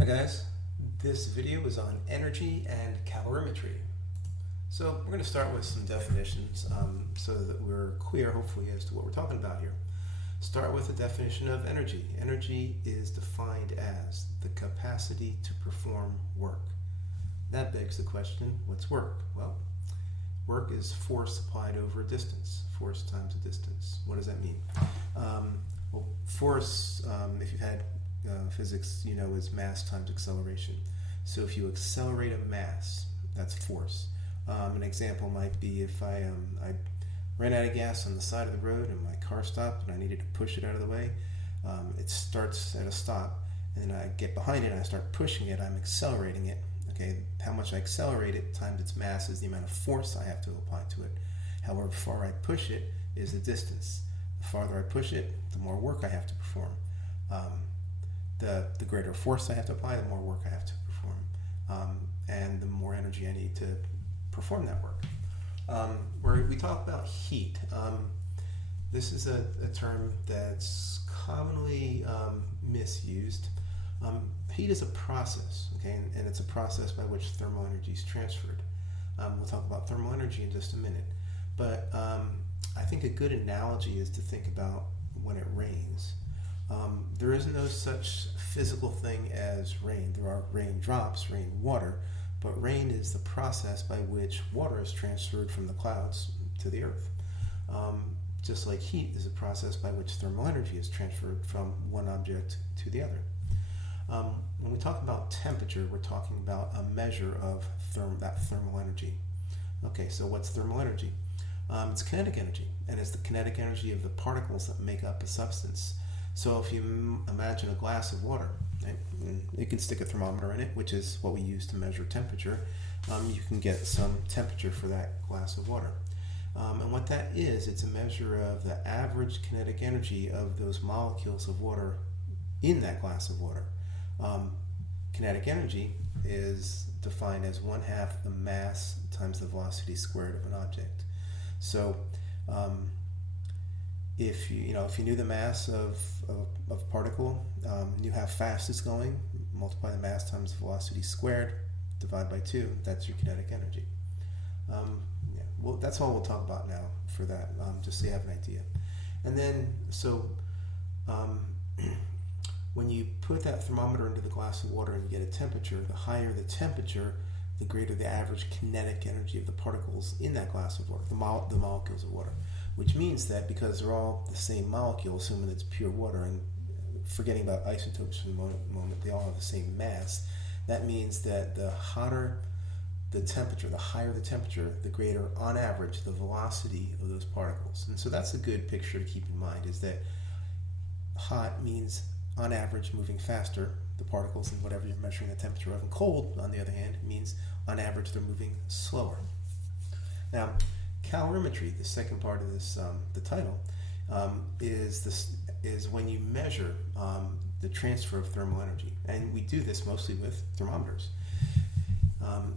Hi guys, this video is on energy and calorimetry. So we're going to start with some definitions so that we're clear hopefully as to what we're talking about here. Start with a definition of energy. Energy is defined as the capacity to perform work. That begs the question, what's work? Well, work is force applied over a distance. Force times a distance. What does that mean? Well, force, if you've had physics, you know, is mass times acceleration. So if you accelerate a mass, that's force. An example might be if I ran out of gas on the side of the road and my car stopped and I needed to push it out of the way. It starts at a stop and then I get behind it and I start pushing it. I'm accelerating it. Okay, how much I accelerate it times its mass is the amount of force I have to apply to it. However far I push it is the distance. The farther I push it, the more work I have to perform. The greater force I have to apply, the more work I have to perform, and the more energy I need to perform that work. Where we talk about heat, this is a term that's commonly misused. Heat is a process, okay, and it's a process by which thermal energy is transferred. We'll talk about thermal energy in just a minute, but I think a good analogy is to think about when it rains. There is no such physical thing as rain. There are raindrops, rainwater, but rain is the process by which water is transferred from the clouds to the earth. Just like heat is a process by which thermal energy is transferred from one object to the other. When we talk about temperature, we're talking about a measure of that thermal energy. Okay, so what's thermal energy? It's kinetic energy, and it's the kinetic energy of the particles that make up a substance. So if you imagine a glass of water, right, and you can stick a thermometer in it, which is what we use to measure temperature, you can get some temperature for that glass of water. And what that is, it's a measure of the average kinetic energy of those molecules of water in that glass of water. Kinetic energy is defined as 1/2 the mass times the velocity squared of an object. So if you knew the mass of a particle, knew how fast it's going, multiply the mass times the velocity squared, divide by 2, that's your kinetic energy. Well, that's all we'll talk about now for that, just so you have an idea. And then, when you put that thermometer into the glass of water and you get a temperature, the higher the temperature, the greater the average kinetic energy of the particles in that glass of water, the molecules of water. Which means that because they're all the same molecule, assuming it's pure water, and forgetting about isotopes for the moment, they all have the same mass. That means that the hotter the temperature, the higher the temperature, the greater, on average, the velocity of those particles. And so that's a good picture to keep in mind, is that hot means, on average, moving faster, the particles in whatever you're measuring the temperature of. And cold, on the other hand, means, on average, they're moving slower. Now, calorimetry, the second part of this, the title, is when you measure the transfer of thermal energy, and we do this mostly with thermometers.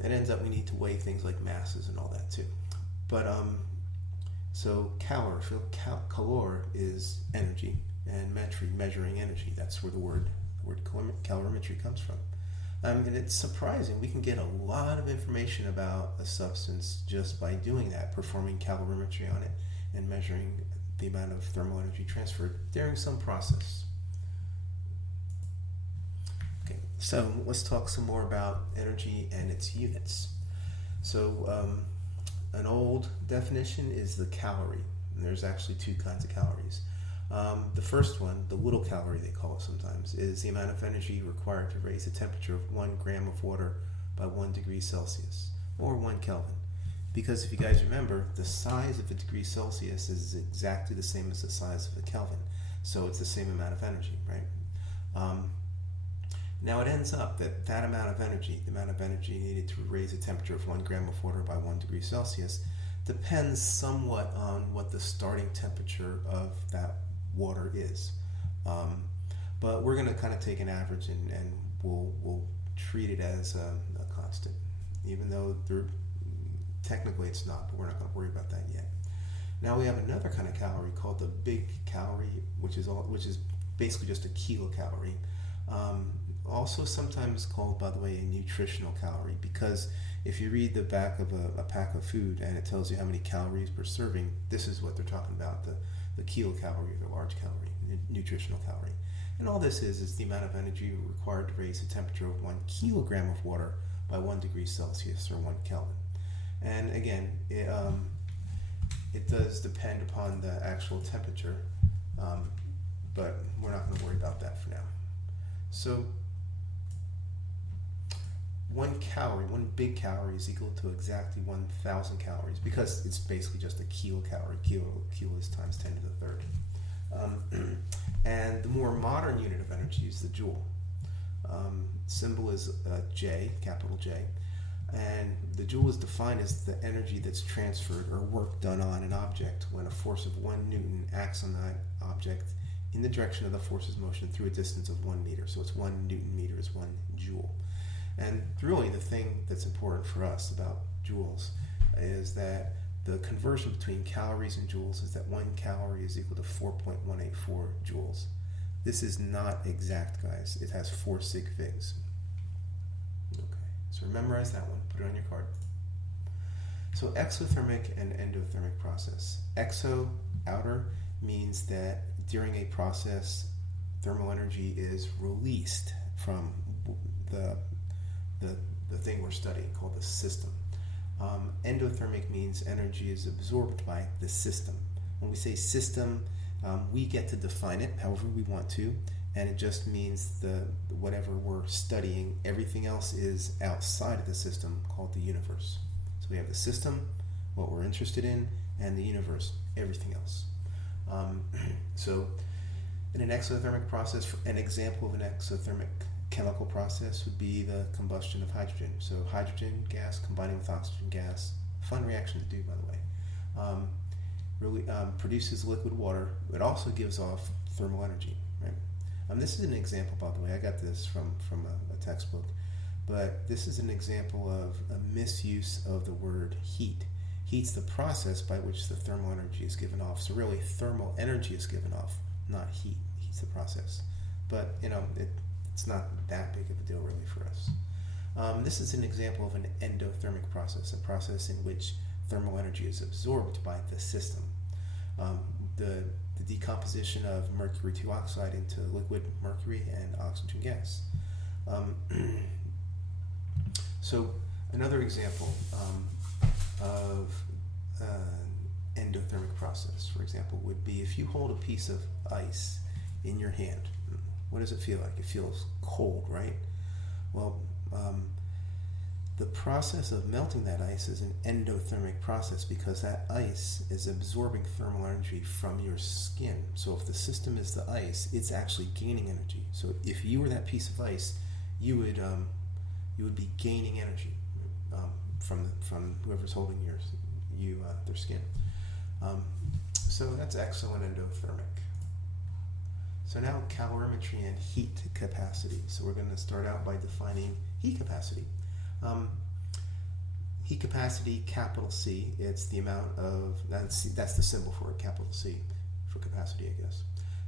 It ends up we need to weigh things like masses and all that too. But so calor is energy, and metry, measuring energy. That's where the word calorimetry comes from. And it's surprising. We can get a lot of information about a substance just by doing that, performing calorimetry on it and measuring the amount of thermal energy transferred during some process. Okay, so let's talk some more about energy and its units. So an old definition is the calorie. And there's actually two kinds of calories. The first one, the little calorie they call it sometimes, is the amount of energy required to raise the temperature of 1 gram of water by 1 degree Celsius, or 1 Kelvin. Because if you guys remember, the size of a degree Celsius is exactly the same as the size of a Kelvin. So it's the same amount of energy, right? Now it ends up that that amount of energy, the amount of energy needed to raise the temperature of 1 gram of water by 1 degree Celsius, depends somewhat on what the starting temperature of that water is. But we're going to kind of take an average and we'll treat it as a constant, even though technically it's not, but we're not going to worry about that yet. Now we have another kind of calorie called the big calorie, which is basically just a kilocalorie. Also sometimes called, by the way, a nutritional calorie, because if you read the back of a pack of food and it tells you how many calories per serving, this is what they're talking about, the kilocalorie, the large calorie, nutritional calorie. And all this is the amount of energy required to raise the temperature of 1 kilogram of water by 1 degree Celsius or 1 Kelvin. And again, it does depend upon the actual temperature, but we're not going to worry about that for now. So 1 calorie, 1 big calorie is equal to exactly 1,000 calories, because it's basically just a kilocalorie. Kilo is times 10 to the third. And the more modern unit of energy is the joule. Symbol is J, capital J. And the joule is defined as the energy that's transferred or work done on an object when a force of 1 Newton acts on that object in the direction of the force's motion through a distance of 1 meter. So it's 1 Newton meter is 1 joule. And really the thing that's important for us about joules is that the conversion between calories and joules is that 1 calorie is equal to 4.184 joules. This is not exact, guys. It has 4 sig figs. Okay, so memorize that one. Put it on your card. So exothermic and endothermic process. Exo, outer, means that during a process, thermal energy is released from the thing we're studying, called the system. Endothermic means energy is absorbed by the system. When we say system, we get to define it however we want to, and it just means whatever we're studying. Everything else is outside of the system, called the universe. So we have the system, what we're interested in, and the universe, everything else. So in an exothermic process, an example of an exothermic chemical process would be the combustion of hydrogen. So hydrogen gas combining with oxygen gas, fun reaction to do, by the way, really produces liquid water. It also gives off thermal energy, right? This is an example, by the way. I got this from a textbook, but this is an example of a misuse of the word heat. Heat's the process by which the thermal energy is given off. So really, thermal energy is given off, not heat. Heat's the process. But, it's not that big of a deal really for us. This is an example of an endothermic process, a process in which thermal energy is absorbed by the system. The decomposition of mercury 2 oxide into liquid mercury and oxygen gas. So another example of endothermic process, for example, would be if you hold a piece of ice in your hand. What does it feel like? It feels cold, right? Well, the process of melting that ice is an endothermic process, because that ice is absorbing thermal energy from your skin. So if the system is the ice, it's actually gaining energy. So if you were that piece of ice, you would be gaining energy from whoever's holding their skin. So that's exo and endothermic. So now calorimetry and heat capacity. So we're going to start out by defining heat capacity. Heat capacity, capital C, it's the amount of, that's the symbol for it, capital C, for capacity, I guess.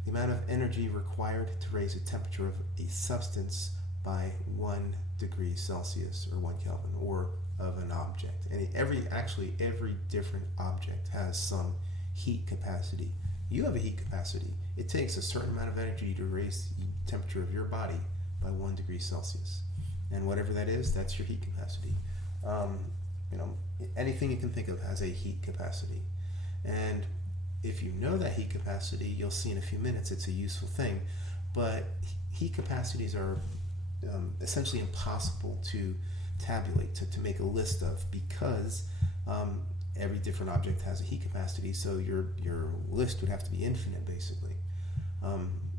The amount of energy required to raise the temperature of a substance by 1 degree Celsius or 1 Kelvin, or of an object. And every different object has some heat capacity. You have a heat capacity. It takes a certain amount of energy to raise the temperature of your body by 1 degree Celsius. And whatever that is, that's your heat capacity. Anything you can think of has a heat capacity. And if you know that heat capacity, you'll see in a few minutes it's a useful thing. But heat capacities are essentially impossible to tabulate, to make a list of, because every different object has a heat capacity, so your list would have to be infinite, basically.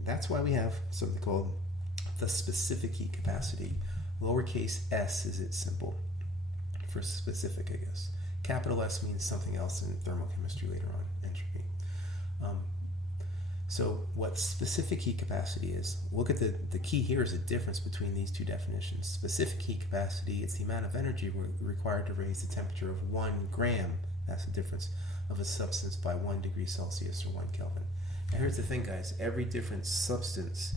That's why we have something called the specific heat capacity. Lowercase s is its symbol for specific, I guess. Capital S means something else in thermochemistry later on, entropy. So what specific heat capacity is, look at the key here is the difference between these two definitions. Specific heat capacity, it's the amount of energy required to raise the temperature of 1 gram, that's the difference, of a substance by 1 degree Celsius or 1 Kelvin. And here's the thing, guys, every different substance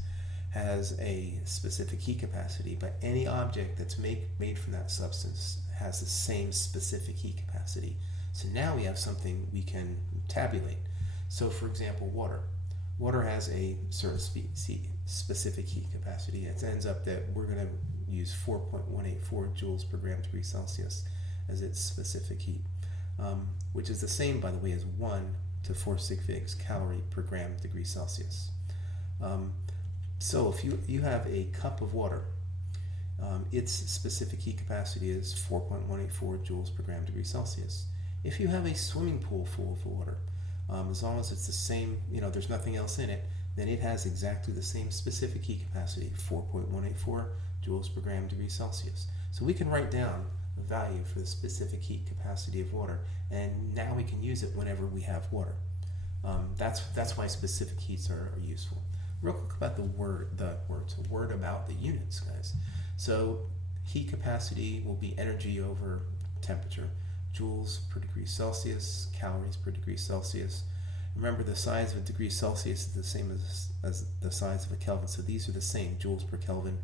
has a specific heat capacity, but any object that's made from that substance has the same specific heat capacity. So now we have something we can tabulate. So for example, water. Water has a certain specific heat capacity. It ends up that we're going to use 4.184 joules per gram degree Celsius as its specific heat, which is the same, by the way, as 1 to 4 sig figs calorie per gram degree Celsius. So if you have a cup of water, its specific heat capacity is 4.184 joules per gram degree Celsius. If you have a swimming pool full of water, as long as it's the same, there's nothing else in it, then it has exactly the same specific heat capacity, 4.184 joules per gram degree Celsius. So we can write down a value for the specific heat capacity of water, and now we can use it whenever we have water. That's why specific heats are useful. Real quick about the word about the units, guys. So heat capacity will be energy over temperature. Joules per degree Celsius, calories per degree Celsius. Remember, the size of a degree Celsius is the same as the size of a Kelvin, so these are the same. Joules per Kelvin,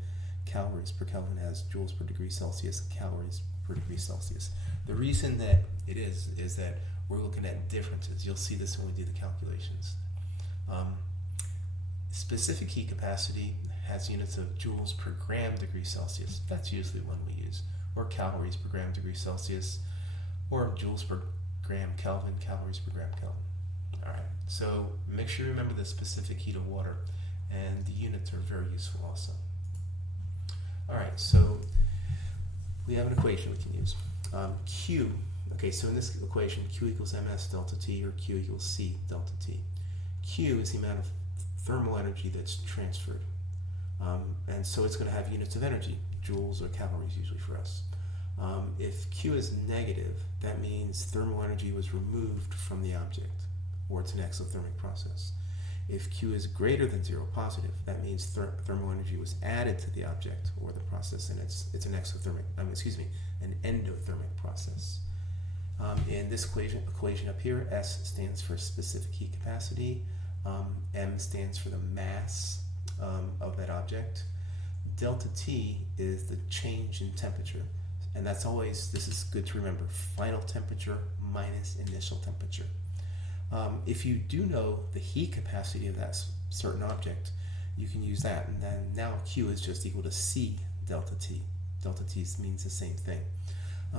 calories per Kelvin has joules per degree Celsius, calories per degree Celsius. The reason that it is that we're looking at differences. You'll see this when we do the calculations. Specific heat capacity has units of joules per gram degree Celsius. That's usually one we use. Or calories per gram degree Celsius. Or joules per gram Kelvin, calories per gram Kelvin. Alright, so make sure you remember the specific heat of water, and the units are very useful also. Alright, so we have an equation we can use. Q, okay, so in this equation, Q equals ms delta T, or Q equals C delta T. Q is the amount of thermal energy that's transferred. And so it's going to have units of energy, joules or calories usually for us. If Q is negative, that means thermal energy was removed from the object, or it's an exothermic process. If Q is greater than 0, positive, that means thermal energy was added to the object or the process, and it's an an endothermic process. In this equation up here, S stands for specific heat capacity, M stands for the mass of that object. Delta T is the change in temperature. And that's always, this is good to remember, final temperature minus initial temperature. If you do know the heat capacity of that certain object, you can use that. And then now Q is just equal to C delta T. Delta T means the same thing.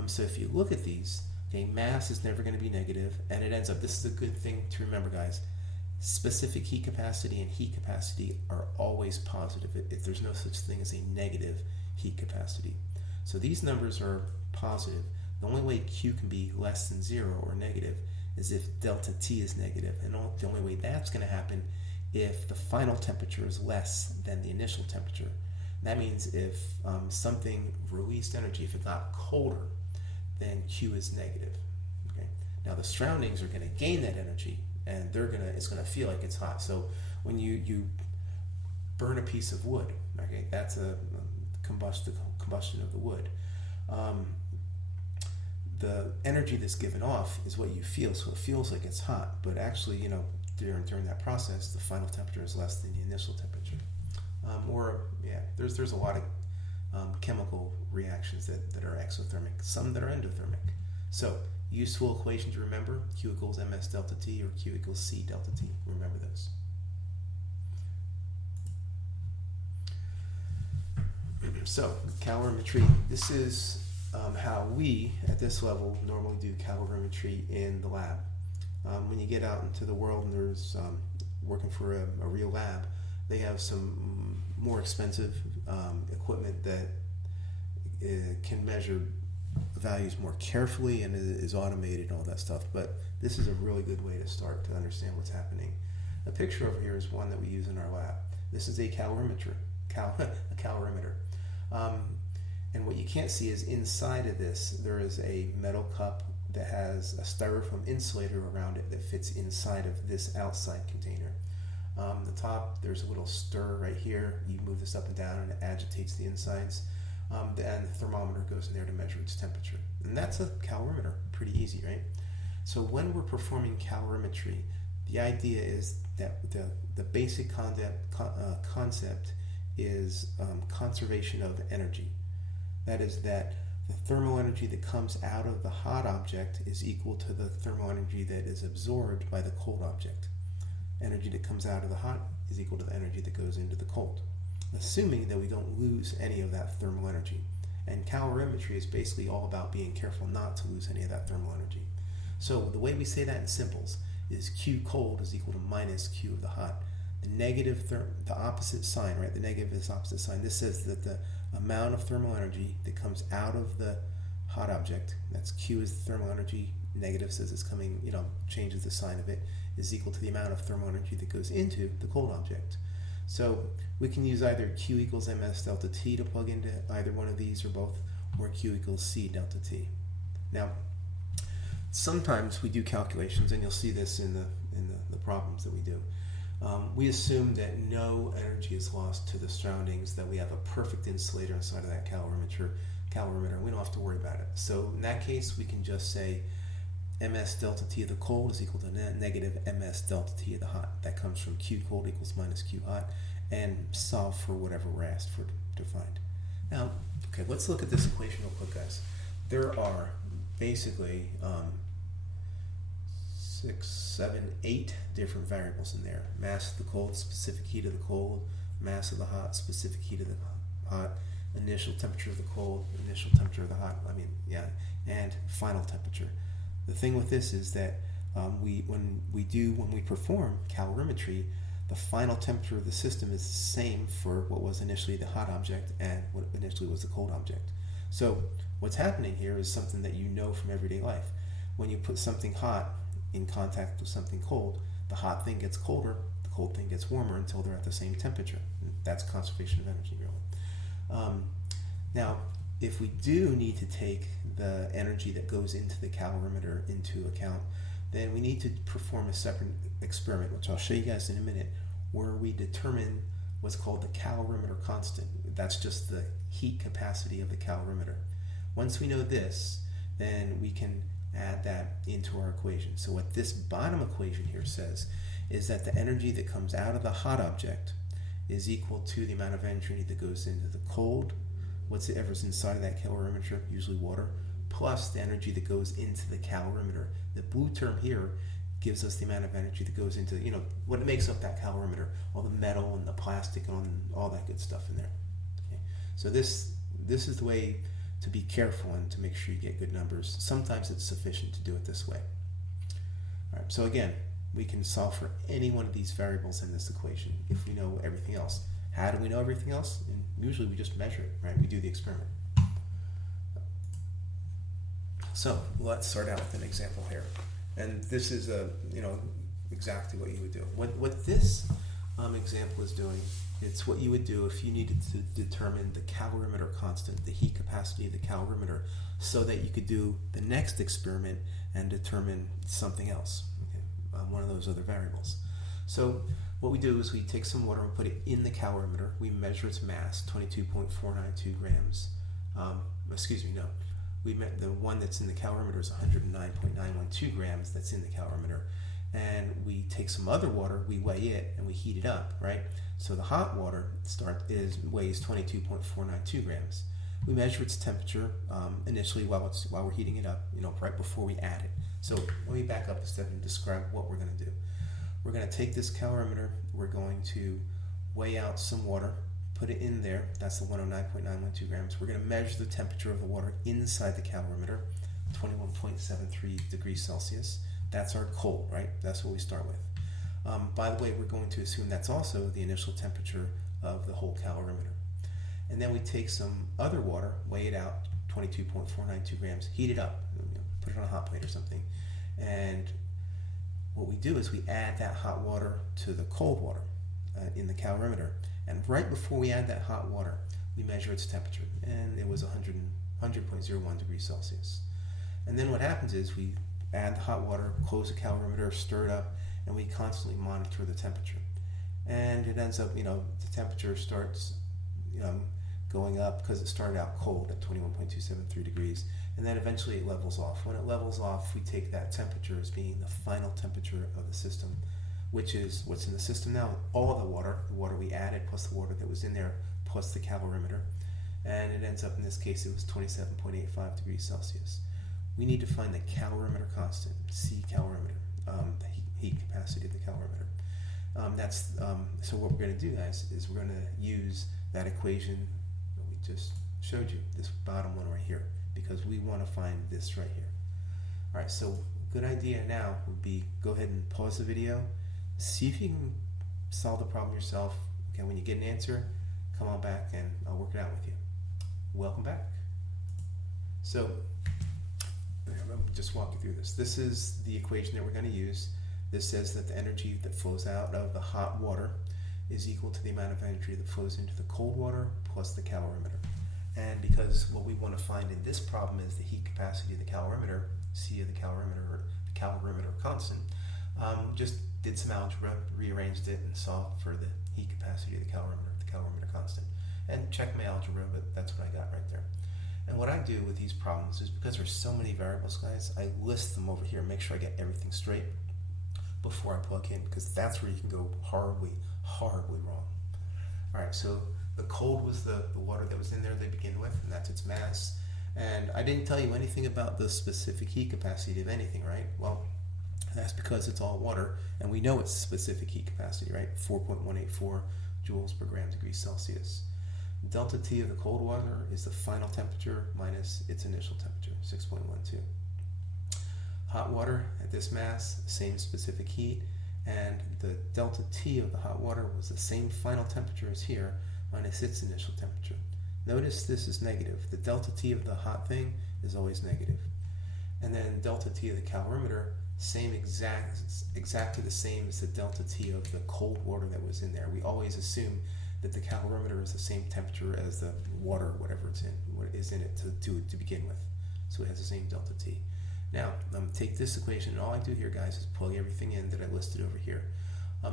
So if you look at these, okay, mass is never going to be negative, and it ends up, this is a good thing to remember, guys. Specific heat capacity and heat capacity are always positive. If there's no such thing as a negative heat capacity. So these numbers are positive. The only way Q can be less than 0 or negative is if delta T is negative. And the only way that's going to happen if the final temperature is less than the initial temperature. That means if something released energy, if it got colder, then Q is negative. Okay? Now the surroundings are going to gain that energy, and it's going to feel like it's hot. So when you burn a piece of wood, okay, that's a combustion of the wood. The energy that's given off is what you feel, so it feels like it's hot, but actually, during that process, the final temperature is less than the initial temperature. There's a lot of chemical reactions that are exothermic, some that are endothermic. So, useful equation to remember: Q equals ms delta T, or Q equals C delta T. Remember those. So, calorimetry, this is how we, at this level, normally do calorimetry in the lab. When you get out into the world and there's working for a real lab, they have some more expensive equipment that can measure values more carefully and is automated and all that stuff, but this is a really good way to start to understand what's happening. A picture over here is one that we use in our lab. This is a calorimeter. And what you can't see is inside of this there is a metal cup that has a styrofoam insulator around it that fits inside of this outside container. The top, there's a little stir right here. You move this up and down and it agitates the insides. And the thermometer goes in there to measure its temperature. And that's a calorimeter. Pretty easy, right? So when we're performing calorimetry, the idea is that the basic concept is conservation of energy. That is that the thermal energy that comes out of the hot object is equal to the thermal energy that is absorbed by the cold object. Energy that comes out of the hot is equal to the energy that goes into the cold, assuming that we don't lose any of that thermal energy. And calorimetry is basically all about being careful not to lose any of that thermal energy. So the way we say that in simples is Q cold is equal to minus Q of the hot. The negative, the opposite sign, right? The negative is opposite sign. This says that the amount of thermal energy that comes out of the hot object, that's Q is the thermal energy, negative says it's coming, changes the sign of it, is equal to the amount of thermal energy that goes into the cold object. So we can use either Q equals ms delta T to plug into either one of these or both, or Q equals C delta T. Now, sometimes we do calculations, and you'll see this in the problems that we do. We assume that no energy is lost to the surroundings, that we have a perfect insulator inside of that calorimeter, and we don't have to worry about it. So in that case, we can just say ms delta T of the cold is equal to negative ms delta T of the hot. That comes from Q cold equals minus Q hot, and solve for whatever we're asked for to find. Now, okay, let's look at this equation real quick, guys. There are basically 6, 7, 8 different variables in there. Mass of the cold, specific heat of the cold, mass of the hot, specific heat of the hot, initial temperature of the cold, initial temperature of the hot, and final temperature. The thing with this is that when we perform calorimetry, the final temperature of the system is the same for what was initially the hot object and what initially was the cold object. So what's happening here is something that you know from everyday life. When you put something hot in contact with something cold, the hot thing gets colder, the cold thing gets warmer until they're at the same temperature. That's conservation of energy, really. Now, if we do need to take the energy that goes into the calorimeter into account, then we need to perform a separate experiment, which I'll show you guys in a minute, where we determine what's called the calorimeter constant. That's just the heat capacity of the calorimeter. Once we know this, then we can add that into our equation. So what this bottom equation here says is that the energy that comes out of the hot object is equal to the amount of energy that goes into the cold, whatever's inside of that calorimeter, usually water, plus the energy that goes into the calorimeter. The blue term here gives us the amount of energy that goes into, what makes up that calorimeter, all the metal and the plastic and all that good stuff in there. Okay. So this is the way to be careful and to make sure you get good numbers. Sometimes it's sufficient to do it this way. All right, so again, we can solve for any one of these variables in this equation if we know everything else. How do we know everything else? And usually we just measure it, right? We do the experiment. So let's start out with an example here. And this is exactly what you would do. What this example is doing, it's what you would do if you needed to determine the calorimeter constant, the heat capacity of the calorimeter, so that you could do the next experiment and determine something else, okay? One of those other variables. So what we do is we take some water and put it in the calorimeter. We measure its mass, 22.492 grams. The one that's in the calorimeter is 109.912 grams that's in the calorimeter. And we take some other water, we weigh it, and we heat it up, right? So the hot water weighs 22.492 grams. We measure its temperature initially while we're heating it up, right before we add it. So let me back up a step and describe what we're going to do. We're going to take this calorimeter, we're going to weigh out some water, put it in there, that's the 109.912 grams. We're going to measure the temperature of the water inside the calorimeter, 21.73 degrees Celsius. That's our cold, right? That's what we start with. By the way, we're going to assume that's also the initial temperature of the whole calorimeter. And then we take some other water, weigh it out, 22.492 grams, heat it up, put it on a hot plate or something. And what we do is we add that hot water to the cold water in the calorimeter. And right before we add that hot water, we measure its temperature. And it was 100.01 degrees Celsius. And then what happens is we add the hot water, close the calorimeter, stir it up, and we constantly monitor the temperature. And it ends up, the temperature starts, going up because it started out cold at 21.273 degrees, and then eventually it levels off. When it levels off, we take that temperature as being the final temperature of the system which is what's in the system now, all of the water we added plus the water that was in there plus the calorimeter, and it ends up, in this case, it was 27.85 degrees Celsius. We need to find the calorimeter constant, C calorimeter, the heat capacity of the calorimeter. So what we're going to do, guys, is we're going to use that equation that we just showed you, this bottom one right here, because we want to find this right here. All right, so good idea now would be go ahead and pause the video, see if you can solve the problem yourself. Okay, when you get an answer, come on back and I'll work it out with you. Welcome back. So I'll just walk you through this. This is the equation that we're going to use. This says that the energy that flows out of the hot water is equal to the amount of energy that flows into the cold water plus the calorimeter. And because what we want to find in this problem is the heat capacity of the calorimeter, C of the calorimeter, or the calorimeter constant, just did some algebra, rearranged it, and solved for the heat capacity of the calorimeter constant. And checked my algebra, but that's what I got right there. And what I do with these problems is, because there's so many variables, guys, I list them over here, make sure I get everything straight before I plug in, because that's where you can go horribly wrong. All right, so the cold was the water that was in there to begin with, and that's its mass. And I didn't tell you anything about the specific heat capacity of anything, right? Well, that's because it's all water, and we know its specific heat capacity, right? 4.184 joules per gram degree Celsius. Delta T of the cold water is the final temperature minus its initial temperature, 6.12. Hot water at this mass, same specific heat, and the delta T of the hot water was the same final temperature as here minus its initial temperature. Notice this is negative. The delta T of the hot thing is always negative. And then delta T of the calorimeter, exactly the same as the delta T of the cold water that was in there. We always assume that the calorimeter is the same temperature as the water, whatever it's in, what is in it to begin with. So it has the same delta T. Now, take this equation, and all I do here, guys, is plug everything in that I listed over here.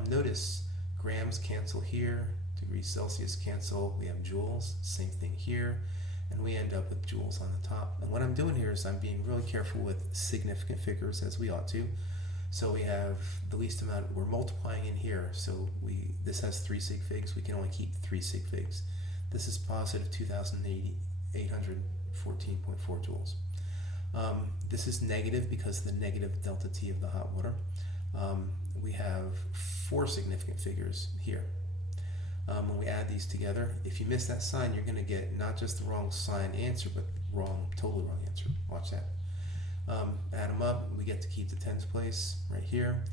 Notice grams cancel here, degrees Celsius cancel, we have joules, same thing here, and we end up with joules on the top. And what I'm doing here is I'm being really careful with significant figures, as we ought to. So we have the least amount, we're multiplying in here, so this has 3 sig figs, we can only keep 3 sig figs. This is positive 2,814.4 joules. This is negative because of the negative delta T of the hot water. We have 4 significant figures here. When we add these together, if you miss that sign, you're going to get not just the wrong sign answer, but totally wrong answer. Watch that. Add them up, we get to keep the tens place right here.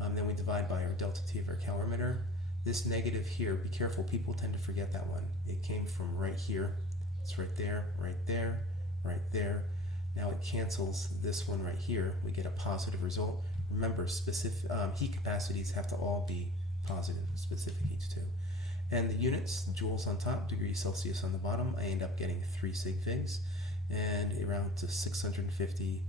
Then we divide by our delta T of our calorimeter. This negative here, be careful, people tend to forget that one. It came from right here. It's right there, right there, right there. Now it cancels this one right here. We get a positive result. Remember, specific heat capacities have to all be positive, specific heats too. And the units, joules on top, degrees Celsius on the bottom, I end up getting 3 sig figs, and around to 650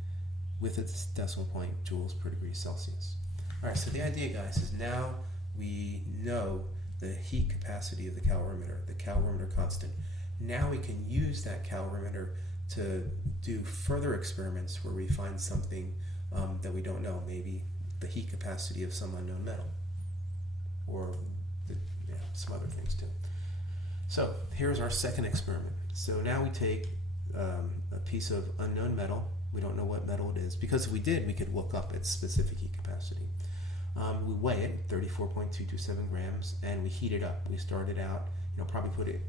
with its decimal point joules per degree Celsius. All right, so the idea, guys, is now we know the heat capacity of the calorimeter constant. Now we can use that calorimeter to do further experiments where we find something that we don't know, maybe the heat capacity of some unknown metal, or some other things too. So here's our second experiment. So now we take a piece of unknown metal. We don't know what metal it is, because if we did, we could look up its specific heat capacity. We weigh it, 34.227 grams, and we heat it up. We start it out, probably put it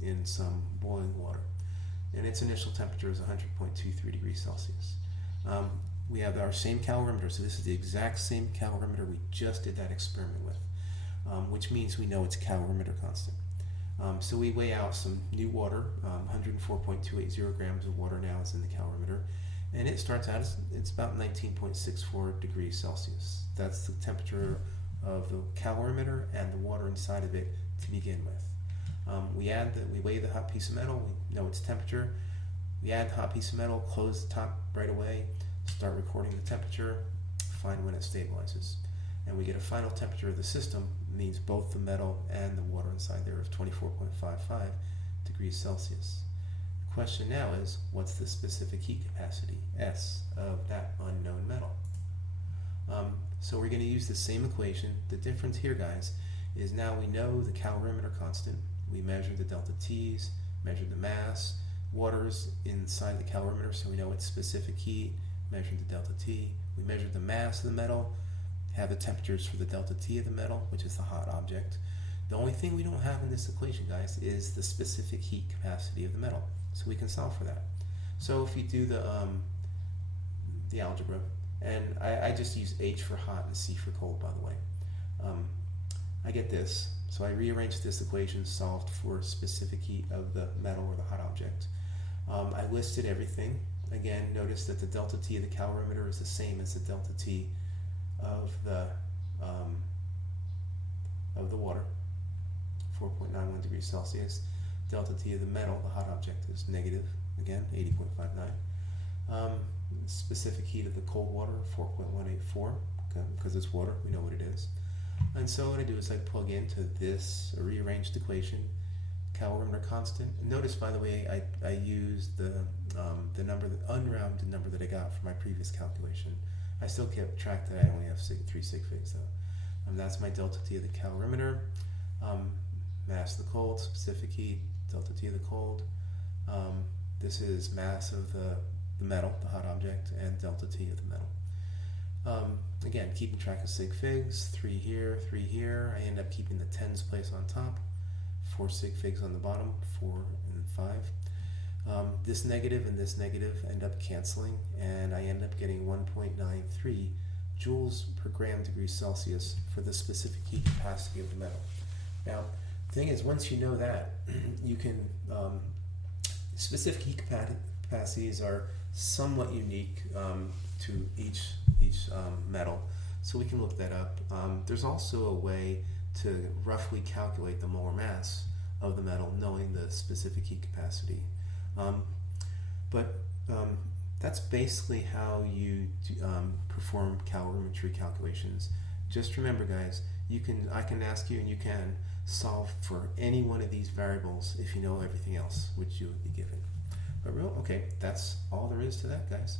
in some boiling water. And its initial temperature is 100.23 degrees Celsius. We have our same calorimeter, so this is the exact same calorimeter we just did that experiment with, which means we know its calorimeter constant. So we weigh out some new water, 104.280 grams of water now is in the calorimeter, and it starts out, it's about 19.64 degrees Celsius. That's the temperature of the calorimeter and the water inside of it to begin with. We weigh the hot piece of metal, we know its temperature, we add the hot piece of metal, close the top right away, start recording the temperature, find when it stabilizes. And we get a final temperature of the system, means both the metal and the water inside there, of 24.55 degrees Celsius. The question now is, what's the specific heat capacity, S, of that unknown metal? So we're going to use the same equation. The difference here, guys, is now we know the calorimeter constant. We measure the delta T's, measure the mass. Water is inside the calorimeter, so we know it's specific heat. Measure the delta T. We measure the mass of the metal, have the temperatures for the delta T of the metal, which is the hot object. The only thing we don't have in this equation, guys, is the specific heat capacity of the metal. So we can solve for that. So if you do the algebra, and I just use H for hot and C for cold, by the way. I get this. So I rearrange this equation, solved for specific heat of the metal or the hot object. I listed everything. Again, notice that the delta T of the calorimeter is the same as the delta T of the water, 4.91 degrees Celsius. Delta T of the metal, the hot object, is negative, again, 80.59. Specific heat of the cold water, 4.184, okay, because it's water, we know what it is. And so what I do is I plug into this rearranged equation, calorimeter constant. Notice, by the way, I used the number, the unrounded number that I got from my previous calculation. I still kept track that I only have 3 sig figs though. That's my delta T of the calorimeter, mass of the cold, specific heat, delta T of the cold. This is mass of the metal, the hot object, and delta T of the metal. Again, keeping track of sig figs, 3 here, 3 here. I end up keeping the tens place on top, 4 sig figs on the bottom, 4 and 5. This negative and this negative end up canceling, and I end up getting 1.93 joules per gram degree Celsius for the specific heat capacity of the metal. Now, the thing is, once you know that, you can, specific heat capacities are somewhat unique to each metal, so we can look that up. There's also a way to roughly calculate the molar mass of the metal, knowing the specific heat capacity. That's basically how you perform calorimetry calculations. Just remember, guys, I can ask you, and you can solve for any one of these variables if you know everything else, which you would be given. But okay, that's all there is to that, guys.